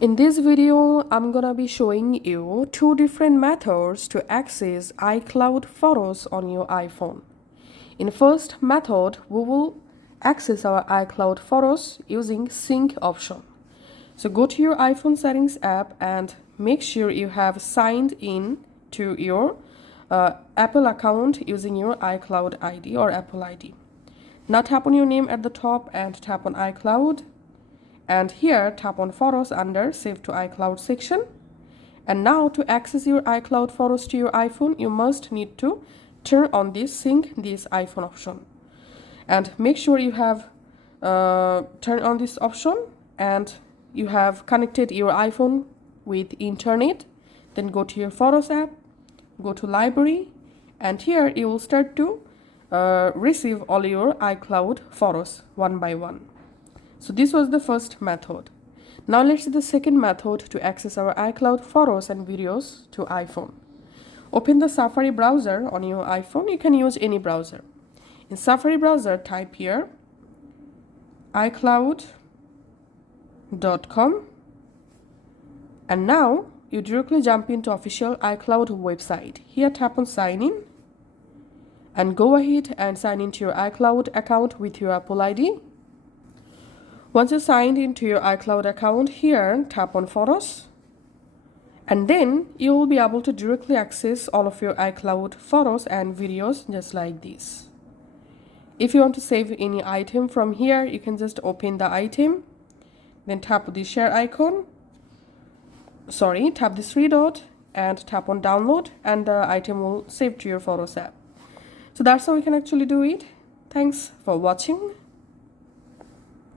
In this video, I'm gonna be showing you two different methods to access iCloud photos on your iPhone. In first method, we will access our iCloud photos using sync option. So go to your iPhone settings app and make sure you have signed in to your Apple account using your iCloud ID or Apple ID. Now tap on your name at the top and tap on iCloud. And here tap on photos under save to iCloud section. And now to access your iCloud photos to your iPhone, you must need to turn on this sync this iPhone option. And make sure you have turned on this option and you have connected your iPhone with internet. Then go to your photos app, go to library, and here you will start to receive all your iCloud photos one by one. So this was the first method. Now let's see the second method to access our iCloud photos and videos to iPhone. Open the Safari browser on your iPhone. You can use any browser. In Safari browser, type here iCloud.com, and now you directly jump into official iCloud website. Here tap on sign in and go ahead and sign into your iCloud account with your Apple ID. Once you signed into your iCloud account, here tap on photos, and then you will be able to directly access all of your iCloud photos and videos just like this. If you want to save any item from here, you can just open the item, then tap the share icon, tap this three dot and tap on download, and the item will save to your photos app. So that's how we can actually do it. Thanks for watching.